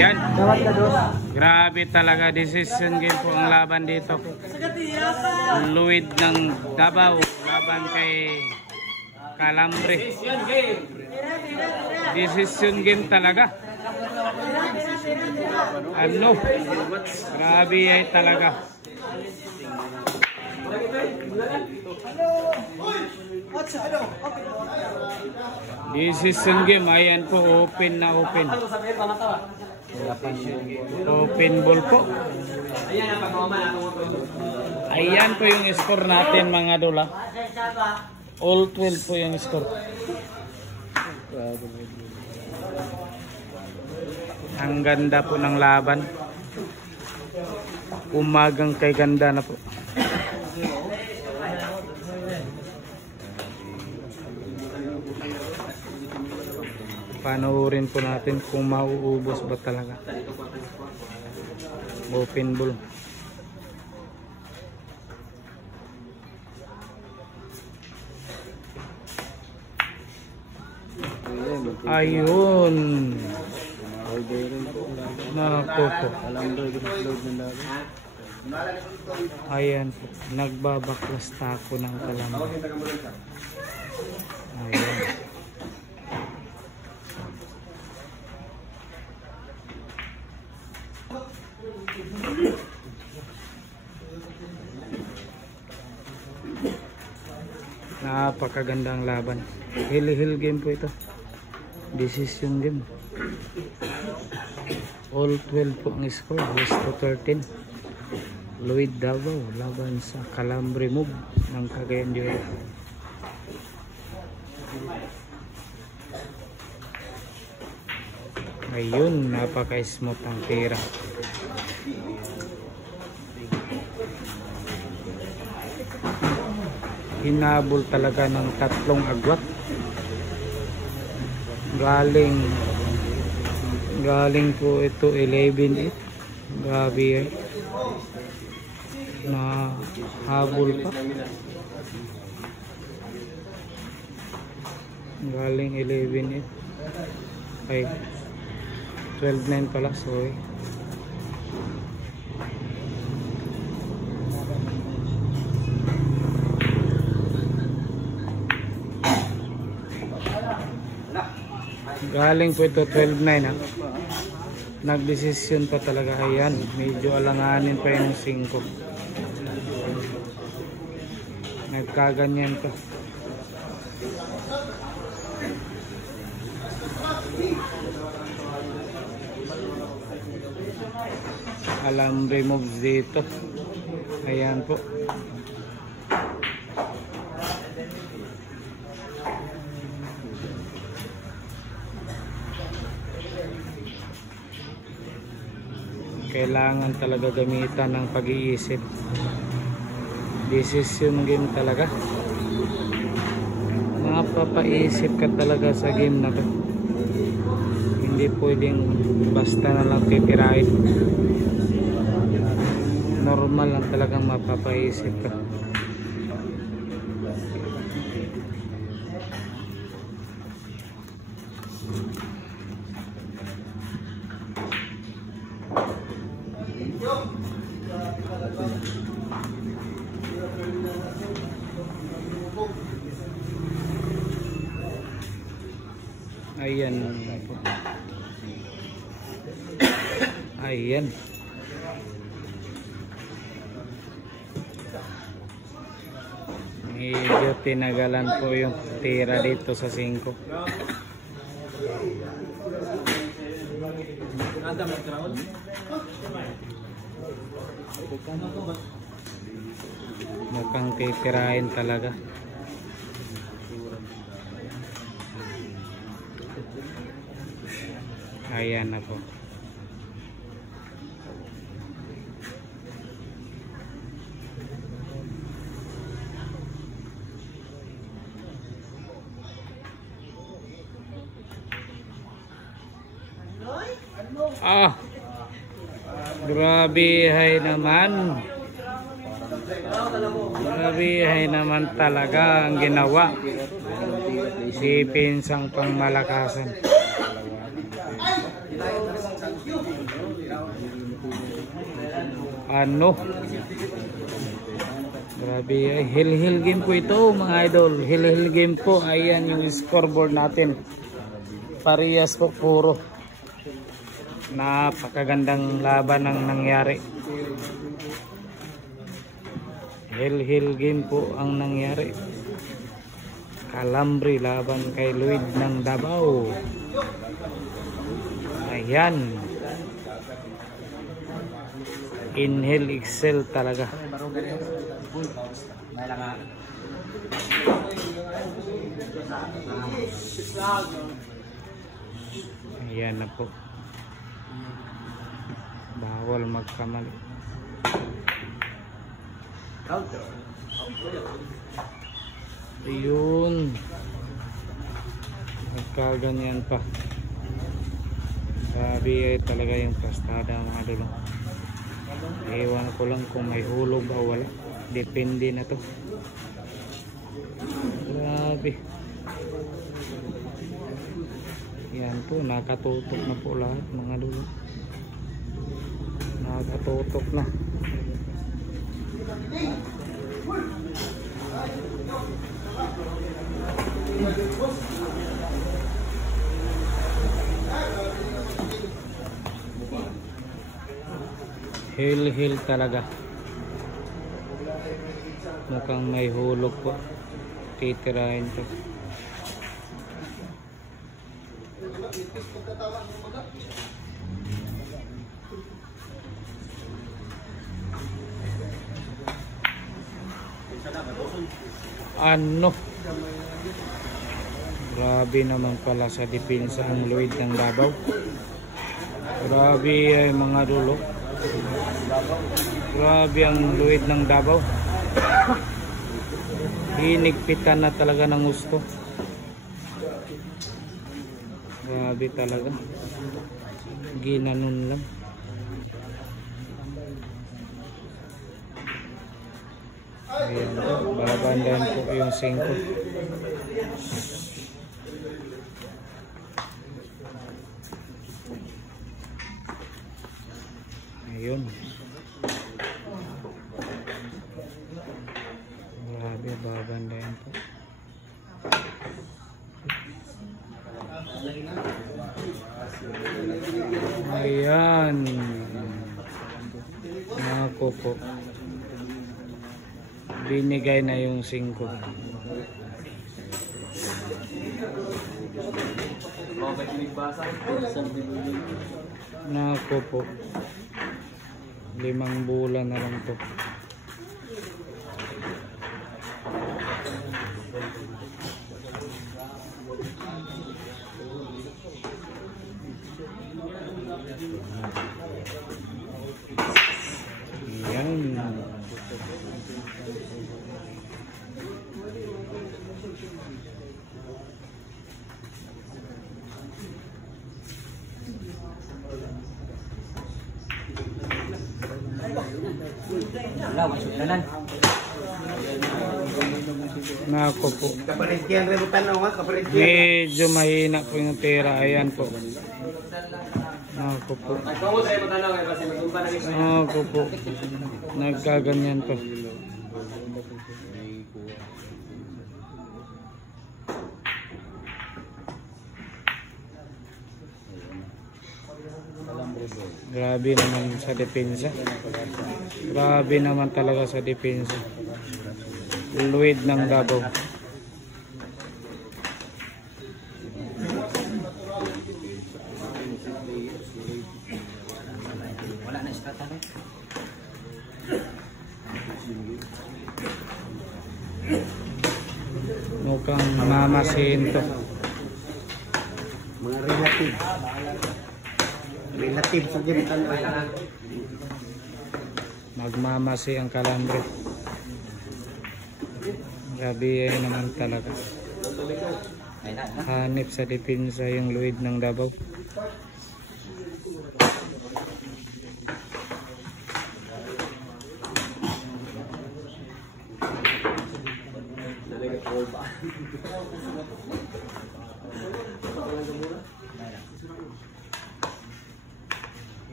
Ayan. Grabe talaga. Decision game po ang laban dito. Luwid ng Davao. Laban kay Calambre. Decision game talaga. Ano? Grabe ay talaga. Decision game. Ayan po. Open na open. Open ball po. Ayan po yung score natin mga dola. All 12 po yung score. Ang ganda po ng laban. Umagang kay ganda na po. Panoorin po natin kung mauubos ba talaga. Open ball. Ayun. Nako po. Ayan po. Nagbabaklas tako ng Calambre. Ayan. Napakagandang laban. Hill game po ito. Decision game. All 12 po ang score. Gusto 13. Luwid Davao laban sa Calambre Move ng Cagayan de Oro. Ayun, napaka-smooth ang pera. Hinabol talaga ng tatlong agwat. Galing po ito 11-8. Grabe eh. Na habol pa. Galing 11-8. Ay 12-9 pala, sorry. Galing po ito 12-9 ha. Nagdesisyon pa talaga. Ayan, medyo alanganin pa yung 5. Nagkaganyan pa. Calambre moves dito. Ayan po. Kailangan talaga gamitan ng pag-iisip. Decision game talaga. Mapapaisip ka talaga sa game na to. Hindi pwedeng basta na lang titirahin. Normal lang talagang mapapaisip ka. Ayan. Ayan. Medyo tinagalan po yung tira dito sa 5. Mukhang titirahin talaga. Ayan na po. Ah, grabe hay naman. Grabe hay naman talaga ang ginawa. Depensa ang pangmalakasan. Ano? Grabe, hill game po ito mga idol. Hill game po. Ayan yung scoreboard natin. Parehas po puro. Napakagandang laban ang nangyari. Hill game po ang nangyari. Calambre laban kay Luid ng Davao. Ayan. Inhale Excel talaga. Ayan na po. Bawal magkamali. Ayun. Nagkaganyan pa. Sabi talaga yung pastada mga dulo. Ewan ko lang kung may hulog o wala. Depende na to. Grabe. Yan po, nakatutok na po lahat mga dulo. Nakatutok na. Hill talaga. Mukhang may hulog po. Titirahin to. Ano? Grabe naman pala sa depensa ang Luid ng Davao. Grabe mga dulo. Grabe ang Luid ng Davao. Hinigpitan na talaga ng gusto. Grabe talaga. Ginanon lang. Ayan po. Balabandan po yung 5. Ayun. Grabe, babandayan po. Ayan. Nako po. Binigay na yung 5. Nako po. 5 bulan na lang to. Yan. Nako po. Medyo mahina po yung tira. Ayan po. Nako po. Nako po. Nagkaganyan po. Grabe naman sa depensa. Grabe naman talaga sa depensa. Luid ng Davao. Wala na siya tatalo. Mukhang mamasin to. Mga relative. Relative sa gitan. Magmamasi ang Calambre. Grabe naman talaga. Hanip sa depensa yung Luid ng Davao.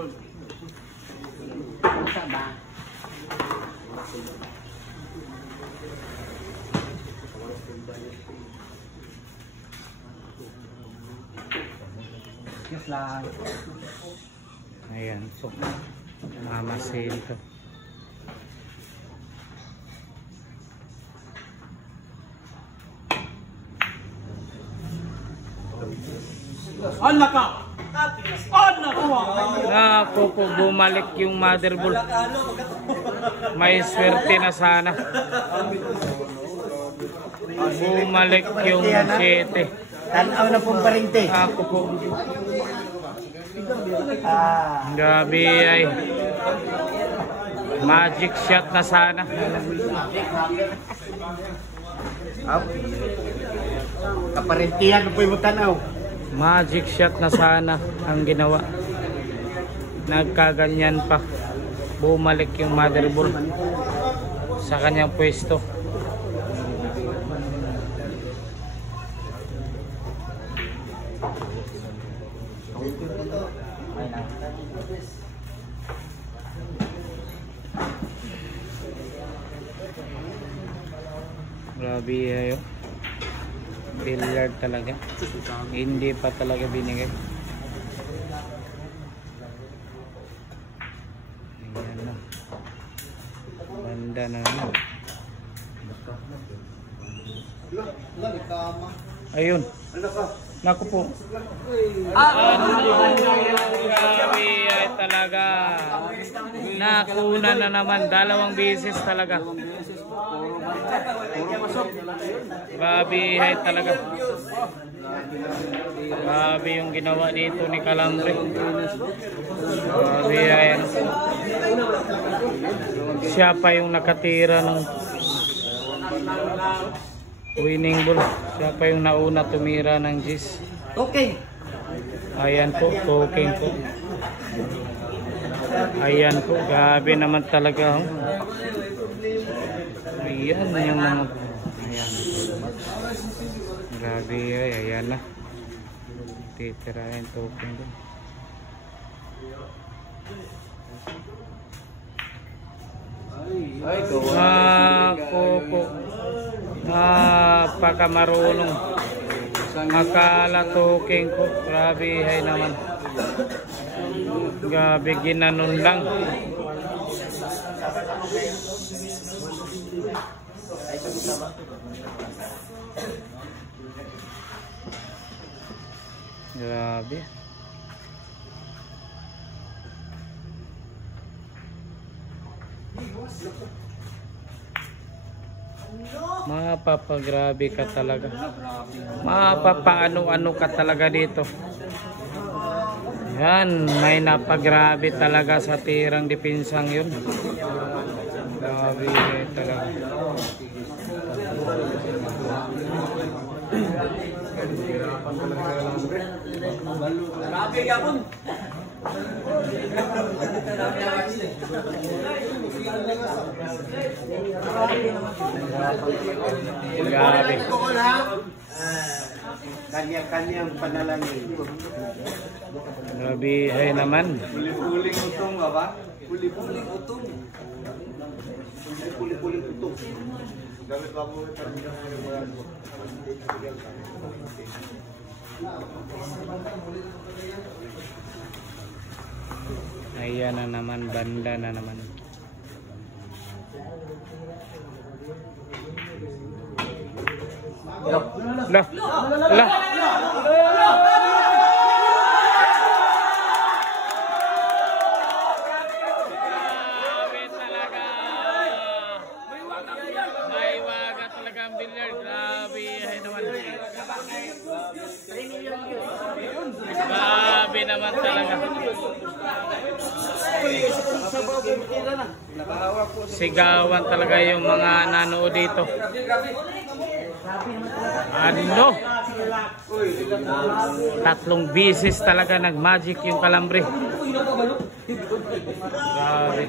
Yes lang. Ayan po. Mamasin to. Anak ka! Anak ko! Naku po, bumalik yung motherboard. May swerte na sana. Bumalik yung 7. Tanaw na pong paringte. Ako po. Gabi ay magic shot na sana. Kaparintihan po yung tanaw. Magic shot na sana ang ginawa. Nagkaganyan pa. Bumalik yung motherboard sa kanyang pwesto. Grabe ayo. Billiard talaga. Hindi pa talaga binigay. Ayan na. Banda na naman. Ayun. Naku po. Grabe ay talaga. Nakuna na naman. 2 beses talaga. Grabe ay talaga. Grabe yung ginawa dito ni Calambre. Grabe ay. Siya pa yung nakatira ng winning ball. Siya pa yung nauna tumira ng Gis. Okay. Ayan po, talking po. Ayan po, grabe naman talaga. Ayan yung mga... Ayan. Grabe ay, ayan na. Titirahin, talking po. Ako po. Pagkamarunong. Makalatuking ko. Grabe ay naman. Grabe ginanon lang. Grabe. Mapapagrabe ka talaga. Mapapaano-ano ka talaga dito. Yan, may napagrabe talaga sa tirang depinsang yun. Grabe talaga. Grabe yapon. Grabe. Kanya-kanyang panalangin. Grabe ay naman. Puli-puling utong ba? Puli-puling utong. Puli-puling utong. Gamit ba mo ayan na naman, banda na naman. Lah. Lah. Grabe naman talaga. Sigawan talaga yung mga nanood dito. Ano? 3 beses talaga nag-magic yung Calambre. Grabe.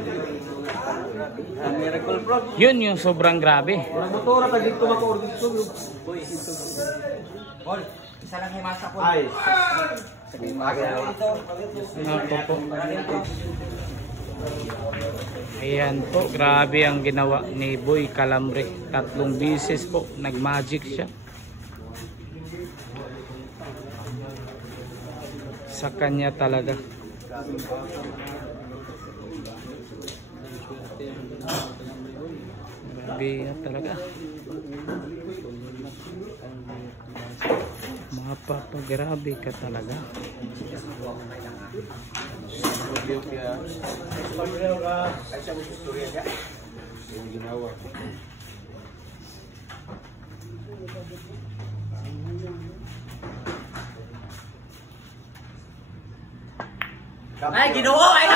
Yun yung sobrang grabe. Isa lang himasa po. Ay. Ako po. Ayan po, grabe ang ginawa ni Boy Calambre. 3 beses po, nag-magic siya. Sa kanya talaga. Grabe na talaga. Mga papa, grabe ka talaga. Ay, Ginoo! Ay,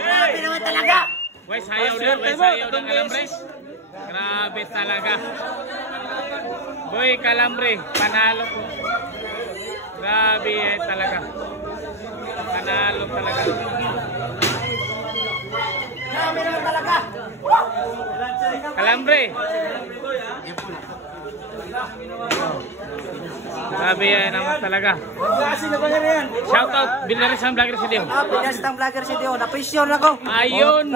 grabe naman talaga! Why sayaw din, Calambre. Grabe talaga. Boy Calambre, panalo po. Grabe talaga. Panalo talaga. Grabe naman talaga! Calambre. Grabe naman talaga. Shout out Bilarisang Vlogger Studio. Pinas ng vlogger si Dio. Na-pressure ako. Ayun.